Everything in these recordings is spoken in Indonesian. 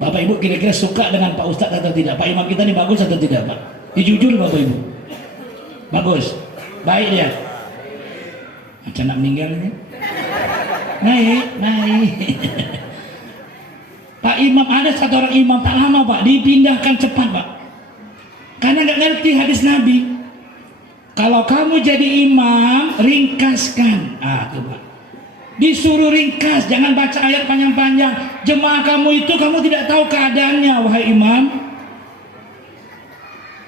Bapak Ibu kira-kira suka dengan Pak Ustadz atau tidak? Pak Imam kita ini bagus atau tidak Pak? Jujur Bapak Ibu. Bagus. Baik dia. Macam nak meninggal ini. Naik. Pak Imam, ada satu orang imam tak lama Pak, dipindahkan cepat Pak. Karena nggak ngerti hadis Nabi. Kalau kamu jadi imam, ringkaskan. Tuh Pak. Disuruh ringkas, jangan baca ayat panjang-panjang. Jemaah kamu itu kamu tidak tahu keadaannya, wahai imam.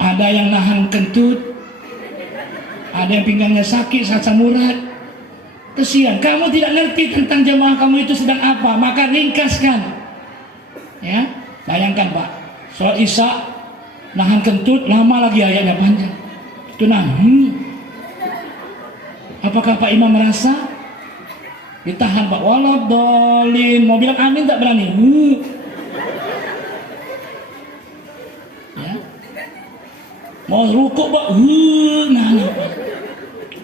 Ada yang nahan kentut, ada yang pinggangnya sakit, asam urat. Kesian, kamu tidak ngerti tentang jemaah kamu itu sedang apa, maka ringkaskan. Ya, bayangkan Pak, sholat isya nahan kentut, lama lagi ayatnya panjang. Itu apakah Pak Imam merasa? Ditahan Pak, waladhdallin, mau bilang amin tak berani. Ya. Mau rukuk Pak, nah.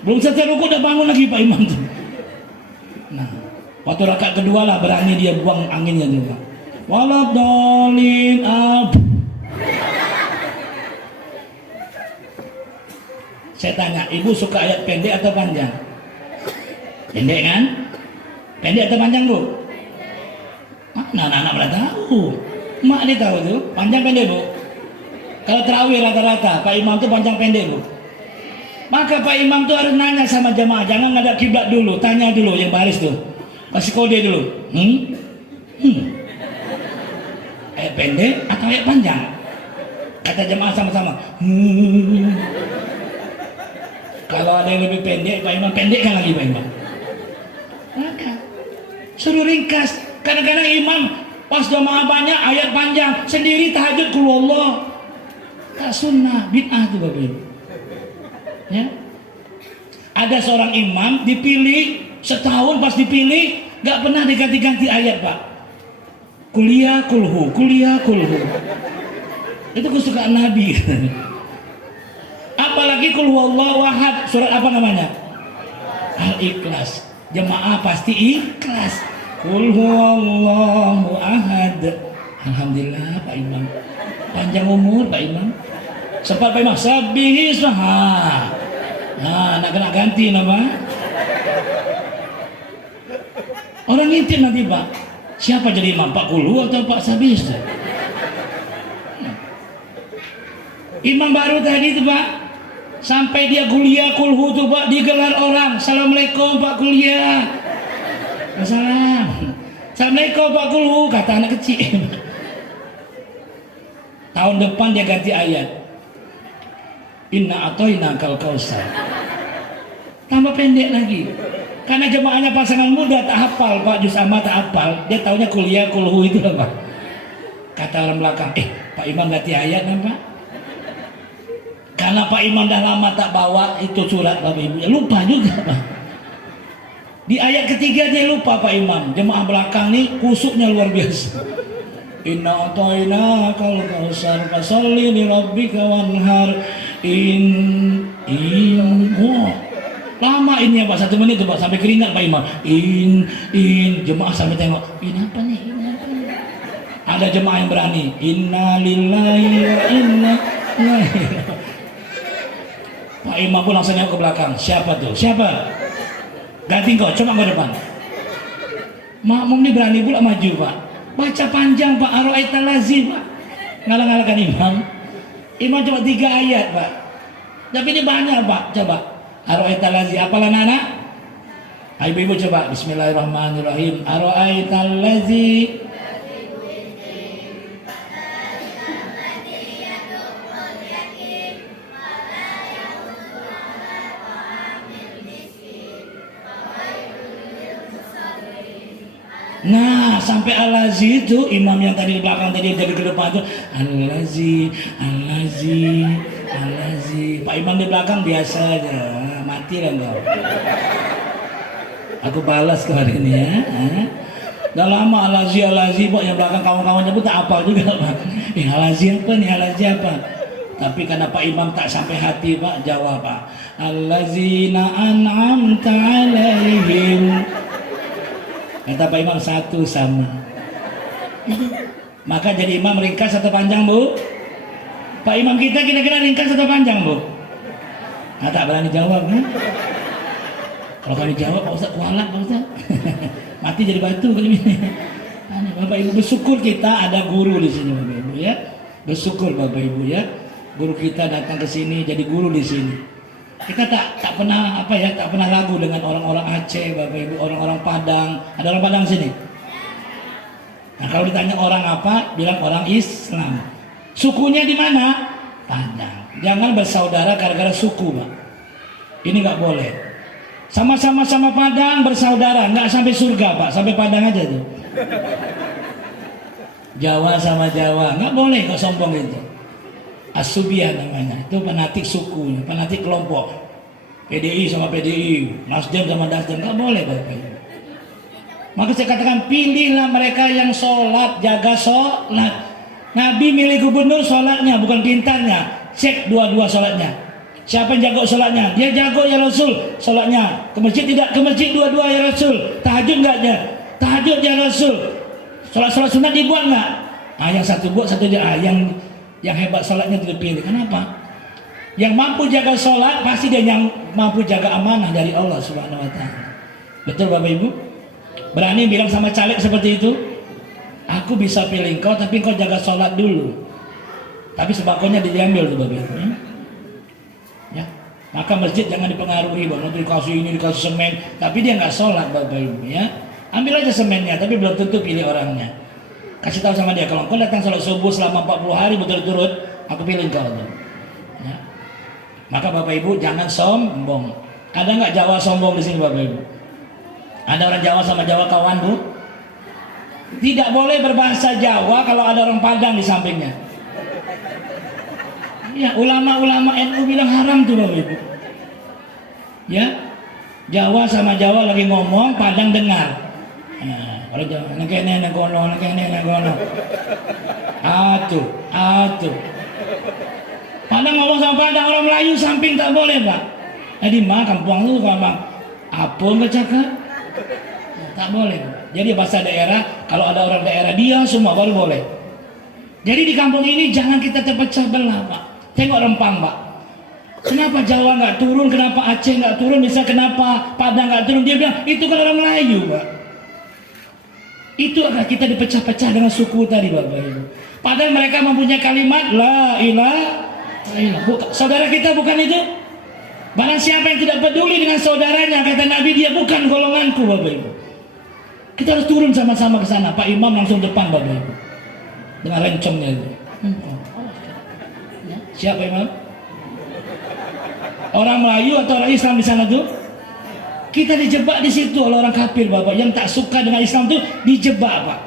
Belum selesai rukuk udah bangun lagi Pak Imam tuh. Nah, waktu rakaat kedua lah berani dia buang anginnya tuh Pak. Waladhdallin, Saya tanya, ibu suka ayat pendek atau panjang? Pendek kan? Pendek atau panjang Bu? Anak-anak pada tahu. Mak dia tahu tuh, panjang pendek Bu. Kalau terawih rata-rata, Pak Imam tuh panjang pendek Bu. Maka Pak Imam tuh harus nanya sama jemaah, jangan ngadap kiblat dulu, tanya dulu yang baris tuh. Kasih kode dulu. Ayat pendek atau ayat panjang? Kata jemaah sama-sama. Kalau ada yang lebih pendek, Pak Imam pendekkan lagi Pak Imam. Maka suruh ringkas. Kadang-kadang imam pas jamaah banyak ayat panjang, sendiri tahajud qul huwallah. Tak sunnah, bid'ah tuh Bapak Ibu. Ya. Ada seorang imam dipilih setahun, pas dipilih nggak pernah diganti-ganti ayat Pak. Kuliah kulhu. Itu kesukaan Nabi. Apalagi qul huwallahu ahad, surat apa namanya? Al-Ikhlas. Jemaah pasti ikhlas. Qul huwallahu ahad. Alhamdulillah Pak Imam. Panjang umur Pak Imam. Sempat Pak Imam sabihi ismaha. Nah, nak kena ganti nama. Orang ngintip nanti Pak. Siapa jadi imam? Pak Kulu atau Pak Sabis? Imam baru tadi itu Pak, sampai dia kuliah kulhu tuh Pak, digelar orang. Assalamualaikum Pak kuliah. Assalamualaikum Pak kulhu, kata anak kecil. Tahun depan dia ganti ayat. Inna atoina kal kausar. Tambah pendek lagi. Karena jemaahnya pasangan muda tak hafal Pak, juz amma tak hafal. Dia taunya kuliah kulhu itu lah Pak. Kata orang belakang, Pak Imam ganti ayat kan Pak? Karena Pak Imam dah lama tak bawa itu surat Bapak Ibu, ya lupa juga Pak. Di ayat ketiga dia lupa Pak Imam. Jemaah belakang nih kusuknya luar biasa. Inna atoina kal kausar fasalli li rabbika wanhar. Lama ini ya Pak, 1 menit tuh Pak, sampai keringat Pak Imam. Jemaah sampai tengok. Ini apa nih? Ada jemaah yang berani. Inna lillahi wa inna ilaihi. Pak Imam pun langsung nengok ke belakang. Siapa tuh? Siapa? Ganti kau, coba ke depan. Makmum ini berani pula maju Pak. Baca panjang Pak, Ar-Ra'aital Lazi Pak. Ngalah-ngalahkan imam. Imam cuma 3 ayat Pak. Tapi ini banyak Pak. Coba Ar-Ra'aital Lazi. Apalah anak? Ibu-ibu coba. Bismillahirrahmanirrahim. Ar-Ra'aital Lazi. Nah, sampai Al-Lazi itu imam yang tadi di belakang tadi jadi ke depan itu Al-Lazi. Pak Imam di belakang biasa aja, mati lah kau. Aku balas kemarin ini ya. Udah lama Al-Lazi Pak, yang belakang kawan-kawannya pun tak hafal juga Pak. Al-Lazi apa? Tapi karena Pak Imam tak sampai hati Pak, jawab Pak. Allazina an'amta alaihim. Kata Pak Imam satu sama. Maka jadi imam ringkas atau panjang, Bu? Pak imam kita kira-kira ringkas atau panjang, Bu? Nah, tak berani jawab kan? Kalau kami jawab, Pak Ustaz kualat, Pak Ustaz. Mati jadi batu kan ini. Bapak Ibu, bersyukur kita ada guru di sini, Bapak Ibu ya. Bersyukur Bapak Ibu ya. Guru kita datang ke sini jadi guru di sini. Kita tak pernah tak pernah ragu dengan orang-orang Aceh, Bapak Ibu, orang-orang Padang. Ada orang Padang sini? Nah, kalau ditanya orang apa, bilang orang Islam. Sukunya di mana? Padang. Jangan bersaudara gara-gara suku, Pak. Ini nggak boleh. Sama-sama Padang bersaudara, nggak sampai surga, Pak. Sampai Padang aja tuh. Jawa sama Jawa, nggak boleh kok sombong itu. Asubian namanya, itu fanatik suku, fanatik kelompok. PDI sama PDI, Nasdem sama Nasdem, nggak boleh Bapak Ibu. Maka saya katakan pilihlah mereka yang sholat, jaga sholat. Nabi milih gubernur sholatnya, bukan pintarnya. Cek dua-dua sholatnya. Siapa yang jago sholatnya? Dia jago ya Rasul sholatnya. Ke masjid tidak? Ke masjid dua-dua ya Rasul. Tahajud enggaknya? Tahajud ya Rasul. Sholat sunat dibuat enggak? Yang satu buat, satu dia. Yang hebat sholatnya tidak pilih. Kenapa? Yang mampu jaga sholat pasti dia yang mampu jaga amanah dari Allah Subhanahu Wa Taala. Betul Bapak Ibu? Berani bilang sama caleg seperti itu? Aku bisa pilih kau, tapi kau jaga sholat dulu. Tapi sembakonya diambil tuh Bapak Ibu. Ya. Maka masjid jangan dipengaruhi, Bang. Nanti dikasih ini, dikasih semen, tapi dia nggak sholat Bapak Ibu ya. Ambil aja semennya, tapi belum tentu pilih orangnya. Kasih tahu sama dia, kalau kau datang sholat subuh selama 40 hari berturut-turut, aku pilih kau tuh. Ya. Maka Bapak Ibu jangan sombong. Ada nggak Jawa sombong di sini Bapak Ibu? Ada orang Jawa sama Jawa kawan Bu? Tidak boleh berbahasa Jawa kalau ada orang Padang di sampingnya. Ya, ulama-ulama NU bilang haram tuh Bapak Ibu. Ya, Jawa sama Jawa lagi ngomong, Padang dengar. Nah, kalau Jawa, nenek gono. Atuh. Padang ngomong sama Padang, orang Melayu samping tak boleh Pak. Di mana kampung lu Bang? Apa nggak cakap? Tak boleh. Jadi bahasa daerah, kalau ada orang daerah dia semua baru boleh. Jadi di kampung ini jangan kita terpecah belah Pak. Tengok Rempang Pak. Kenapa Jawa nggak turun? Kenapa Aceh nggak turun? Bisa kenapa Padang nggak turun? Dia bilang itu kan orang Melayu Pak. Itu agar kita dipecah-pecah dengan suku tadi Bapak Ibu. Padahal mereka mempunyai kalimat la ilaha illallah. Saudara kita bukan itu? Barang siapa yang tidak peduli dengan saudaranya, kata Nabi, dia bukan golonganku Bapak Ibu. Kita harus turun sama-sama ke sana. Pak Imam langsung depan Bapak Ibu. Dengan rencongnya itu. Siapa Imam? Orang Melayu atau orang Islam di sana tuh? Kita dijebak di situ oleh orang kafir Bapak. Yang tak suka dengan Islam tuh dijebak Pak.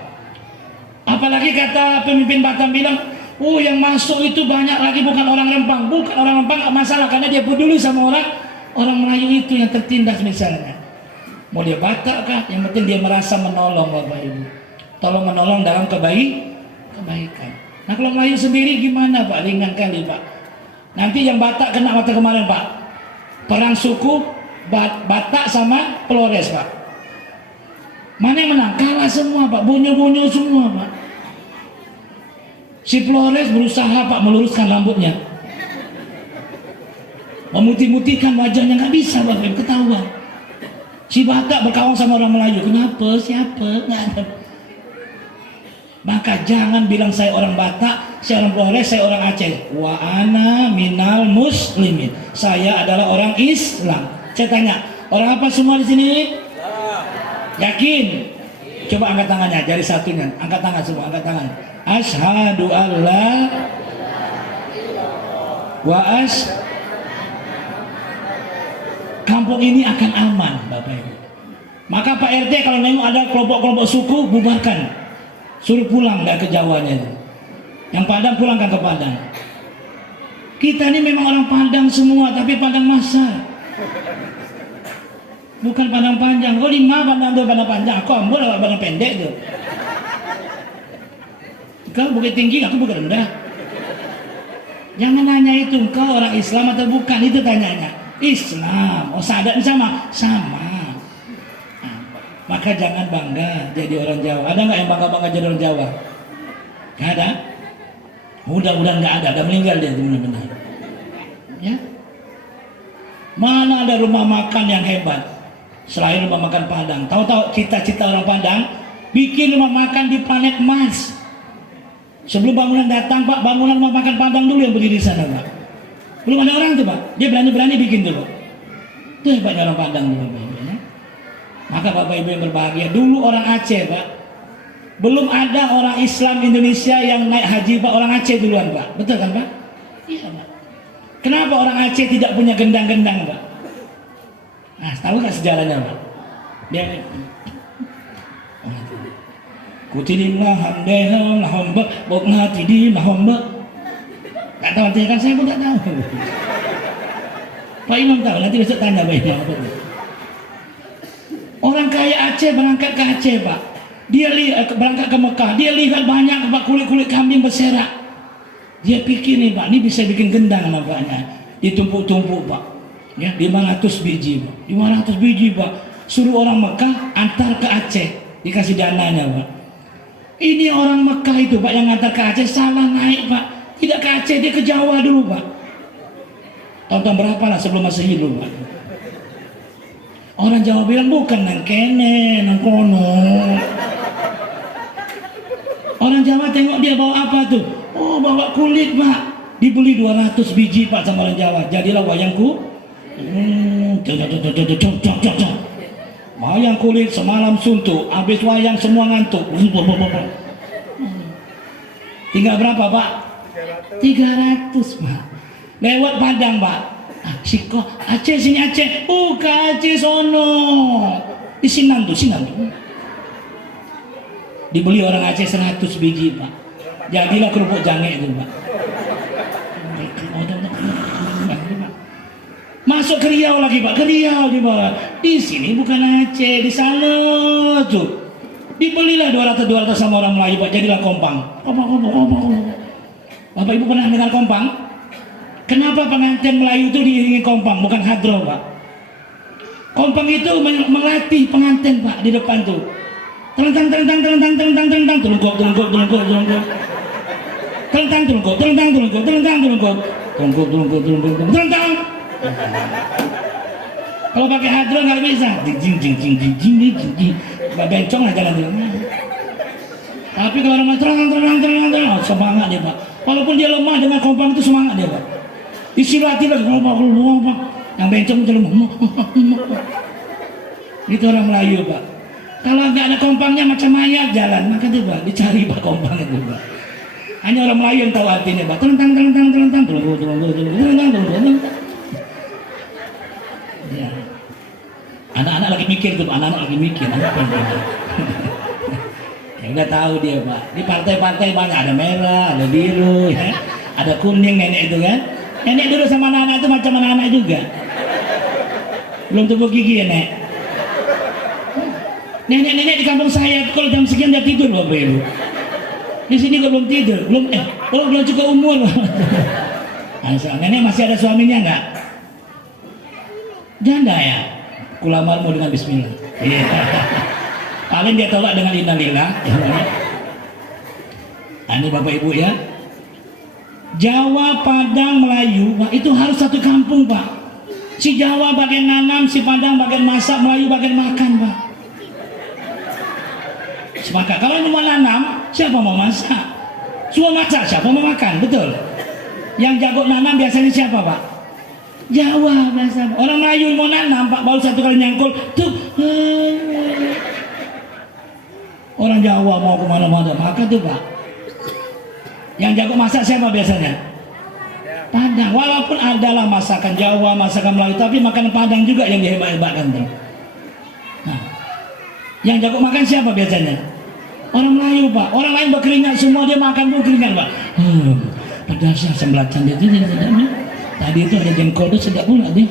Apalagi kata pemimpin Batam bilang, oh yang masuk itu banyak lagi bukan orang Rempang. Bukan orang Rempang gak masalah karena dia peduli sama orang Melayu itu yang tertindas misalnya. Mau dia Batak kah? Yang penting dia merasa menolong Bapak Ibu. Tolong menolong dalam kebaikan. Nah kalau Melayu sendiri gimana Pak? Ringan kali Pak. Nanti yang Batak kena waktu kemarin Pak. Perang suku Batak sama Flores Pak. Mana yang menang? Kalah semua Pak. Bunyo-bunyo semua Pak. Si Flores berusaha Pak meluruskan rambutnya. Memutih-mutihkan wajahnya, nggak bisa Bapak, ketahuan. Si Batak berkawan sama orang Melayu. Kenapa? Siapa? Nggak ada. Maka jangan bilang saya orang Batak, saya orang Flores, saya orang Aceh. Wa ana minal muslimin. Saya adalah orang Islam. Saya tanya, orang apa semua di sini? Yakin? Coba angkat tangannya, jari satunya. Angkat tangan semua, angkat tangan. Asyhadu alla wa kampung ini akan aman Bapak Ibu. Maka Pak RT kalau nengok ada kelompok-kelompok suku, bubarkan. Suruh pulang dah ke Jawanya. Yang Padang pulangkan ke Padang. Kita ini memang orang Padang semua, tapi Padang Masar. Bukan Padang panjang. Oh 5 Padang tuh Padang panjang. Aku Ambon Padang pendek tuh. Kau bukit tinggi, aku bukit rendah. Jangan nanya itu, kau orang Islam atau bukan, itu tanyanya. Islam, oh sadat sama? Sama. Nah, maka jangan bangga jadi orang Jawa. Ada nggak yang bangga-bangga jadi orang Jawa? Nggak ada. Mudah-mudahan nggak ada. Udah meninggal dia benar-benar. Ya. Mana ada rumah makan yang hebat selain rumah makan Padang? Tahu-tahu cita-cita orang Padang bikin rumah makan di planet Mars. Sebelum bangunan datang Pak, bangunan rumah makan Padang dulu yang berdiri di sana Pak. Belum ada orang tuh Pak, dia berani-berani bikin tuh Pak. Itu hebatnya orang Padang dulu Pak. Ya. Maka Bapak Ibu yang berbahagia, dulu orang Aceh Pak, belum ada orang Islam Indonesia yang naik haji Pak, orang Aceh duluan Pak. Betul kan Pak? Iya Pak. Kenapa orang Aceh tidak punya gendang-gendang Pak? Nah, tahu nggak sejarahnya Pak? Dia Kutilimlah hamdeham lahomba bokna tidi lahomba. Tak tahu artinya kan, saya pun tak tahu. Pak Imam tahu, nanti besok tanya Pak Imam. Orang kaya Aceh berangkat ke Aceh Pak. Dia berangkat ke Mekah, dia lihat banyak Pak kulit-kulit kambing berserak. Dia pikir nih Pak, ini bisa bikin gendang nampaknya. Ditumpuk-tumpuk Pak. Ya, 500 biji Pak. 500 biji Pak. Suruh orang Mekah antar ke Aceh, dikasih dananya Pak. Ini orang Mekah itu Pak yang ngantar ke Aceh salah naik Pak. Tidak ke Aceh, dia ke Jawa dulu Pak. Tahun berapa lah sebelum Masehi dulu Pak. Orang Jawa bilang bukan nang kene, nang kono. Orang Jawa tengok dia bawa apa tuh? Oh bawa kulit Pak. Dibeli 200 biji Pak sama orang Jawa. Jadilah wayangku. Wayang kulit semalam suntuk, habis wayang semua ngantuk. Tinggal berapa Pak? 300 Pak. Lewat Padang Pak. Siko Aceh sini Aceh. Ke Aceh sono. Di Sinan tuh. Dibeli orang Aceh 100 biji Pak. Jadilah kerupuk jange itu Pak. Masuk ke Riau lagi Pak, ke Riau dibawa. Di sini bukan Aceh, di sana tuh. Dibelilah 200 sama orang Melayu Pak, jadilah kompang. Kompang. Bapak Ibu pernah dengar kompang? Kenapa pengantin Melayu itu diiringi kompang, bukan hadro Pak? Kompang itu melatih pengantin Pak di depan tuh. Telentang, telungkup. Telentang. Kalau pakai hadro nggak bisa, jing, bencong aja jalan. Tapi kalau orang terang, semangat dia Pak. Walaupun dia lemah dengan kompang itu semangat dia Pak. Istirahat lagi, Pak. Yang bencong itu lemah. Itu orang Melayu Pak. Kalau nggak ada kompangnya macam mayat jalan, maka itu Pak dicari Pak kompang itu Pak. Hanya orang Melayu yang tahu artinya Pak. Telentang. Ya. Anak-anak lagi mikir tuh, anak-anak lagi mikir. Ya udah tahu dia Pak. Di partai-partai banyak, ada merah, ada biru, ya. Ada kuning nenek itu kan. Nenek dulu sama anak-anak itu macam anak-anak juga. Belum tumbuh gigi ya Nek. Nenek-nenek di kampung saya kalau jam sekian dia tidur Bapak Ibu. Di sini kok belum tidur, belum cukup umur. Nenek masih ada suaminya enggak? Janda ya? Kulamarmu dengan bismillah. Iya. Paling dia tolak dengan innalillah. Ini Bapak Ibu ya. Jawa, Padang, Melayu, Pak, itu harus satu kampung Pak. Si Jawa bagian nanam, si Padang bagian masak, Melayu bagian makan Pak. Sepakat. Kalau mau nanam, siapa mau masak? Semua masak, siapa mau makan? Betul. Yang jago nanam biasanya siapa Pak? Jawa biasa. Orang Melayu mau nanam Pak, baru satu kali nyangkul tuh. Orang Jawa mau kemana-mana makan tuh Pak. Yang jago masak siapa biasanya? Padang. Walaupun adalah masakan Jawa, masakan Melayu, tapi makanan Padang juga yang dihebat-hebatkan tuh. Nah, yang jago makan siapa biasanya? Orang Melayu Pak. Orang lain berkeringat semua, dia makan pun keringat Pak. Pedasnya sembelatan dia itu. Tadi itu ada jengkol itu sedap pula dia.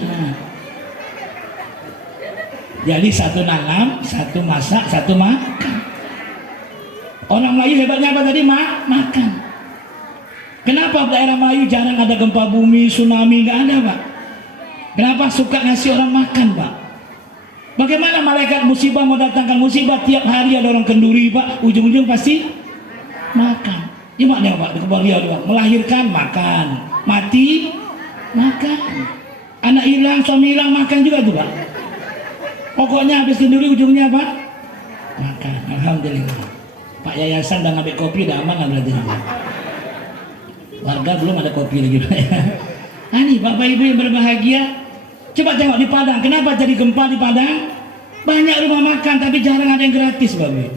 Jadi satu nanam, satu masak, satu makan. Orang Melayu hebatnya apa tadi? Makan. Kenapa daerah Melayu jarang ada gempa bumi, tsunami, nggak ada Pak? Kenapa suka ngasih orang makan Pak? Bagaimana malaikat musibah mau datangkan musibah? Tiap hari ada orang kenduri Pak, ujung-ujung pasti makan. Gimana Pak? Di Kebon Riau Pak. Melahirkan makan, mati makan, anak hilang, suami hilang makan juga tuh Pak. Pokoknya habis kenduri ujungnya apa? Makan. Alhamdulillah. Pak yayasan udah ngambil kopi, udah aman lah berarti. Warga belum ada kopi lagi Pak. Ini Bapak Ibu yang berbahagia, coba tengok di Padang. Kenapa jadi gempa di Padang? Banyak rumah makan tapi jarang ada yang gratis Bapak.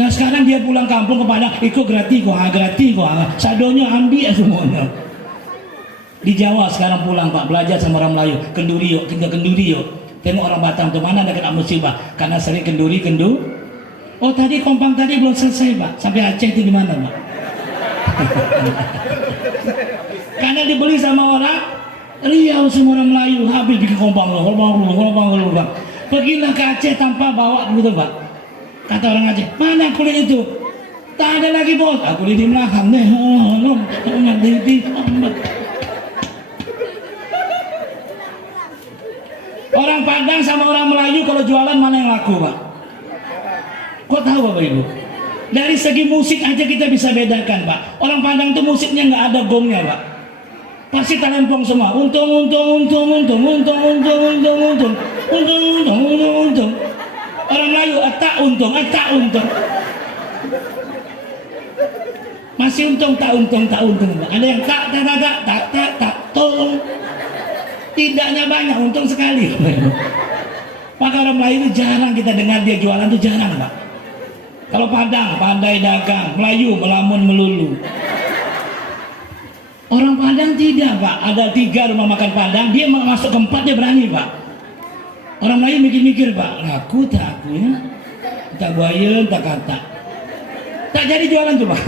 Nah sekarang dia pulang kampung ke Padang, ikut gratis kok, sadonya ambil semuanya. Di Jawa sekarang pulang Pak, belajar sama orang Melayu, kenduri yuk, kita kenduri yuk. Tengok orang Batam tuh mana ada kena musibah, karena sering kenduri. Oh tadi kompang tadi belum selesai Pak, sampai Aceh itu gimana Pak? Karena dibeli sama orang Riau, semua orang Melayu, habis bikin kompang. Pergilah ke Aceh tanpa bawa gitu Pak. Kata orang Aceh, mana kulit itu? Tak ada lagi bos. Aku di belakang deh. Orang Padang sama orang Melayu kalau jualan mana yang laku Pak? Kok tahu Bapak Ibu? Dari segi musik aja kita bisa bedakan Pak. Orang Padang tuh musiknya nggak ada gongnya Pak. Pasti talempong semua. Untung. Orang Melayu tak untung. Masih untung tak untung. Ada yang tak tolong. Tidaknya banyak, untung sekali. Maka orang Melayu itu jarang kita dengar dia jualan, itu jarang Pak. Kalau Padang pandai dagang, Melayu melamun melulu. Orang Padang tidak Pak. Ada 3 rumah makan Padang, dia masuk ke 4 dia berani Pak. Orang Melayu mikir-mikir Pak, ngaku tak aku ya, tak buaya, tak kata, tak jadi jualan tuh Pak.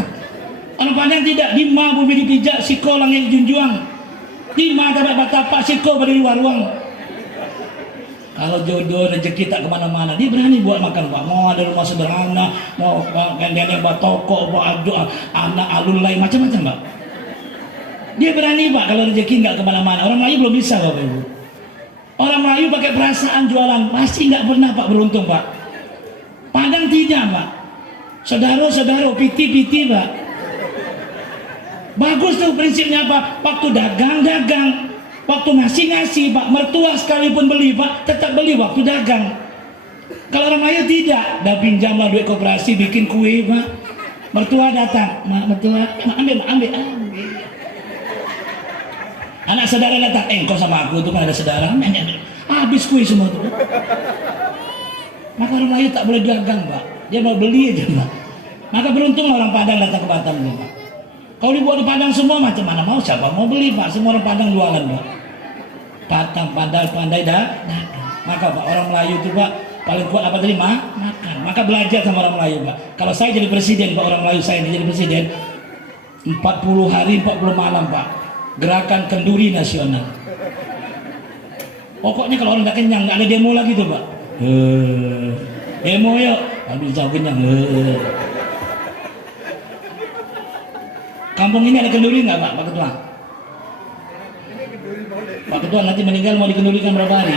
Orang Padang tidak, di ma bumi dipijak, siko langit junjuang, di ma tapak tapak siko pada luar ruang. Kalau jodoh rezeki tak kemana-mana, dia berani buat makan Pak. Mau ada rumah sederhana, mau yang buat toko, buat anak alun lain macam-macam Pak. Dia berani Pak kalau rezeki nggak kemana-mana. Orang Melayu belum bisa Bapak Ibu. Orang Melayu pakai perasaan jualan, pasti nggak pernah Pak beruntung Pak. Padang tidak Pak. Saudara-saudara, piti-piti Pak. Bagus tuh prinsipnya Pak. Waktu dagang, waktu ngasih Pak. Mertua sekalipun beli Pak, tetap beli waktu dagang. Kalau orang Melayu tidak, dah pinjamlah duit koperasi bikin kue Pak. Mertua datang, mertua, ambil. Anak saudara datang, kau sama aku tuh kan ada saudara, habis kue semua tuh. Maka orang Melayu tak boleh dagang Pak, dia mau beli aja Pak. Maka beruntung orang Padang datang ke Batam Pak. Kalau dibuat di Padang semua macam mana mau, siapa mau beli Pak? Semua orang Padang jualan Pak. Padang pandai dah. Maka Pak orang Melayu itu Pak paling kuat apa tadi makan. Maka belajar sama orang Melayu Pak. Kalau saya jadi presiden Pak, orang Melayu saya ini jadi presiden, 40 hari 40 malam Pak. Gerakan kenduri nasional. Pokoknya kalau orang tak kenyang, nggak ada demo lagi tuh Pak. Demo yuk, habis jauh kenyang. Kampung ini ada kenduri nggak Pak Ketua? Pak Ketua nanti meninggal mau dikendurikan berapa hari?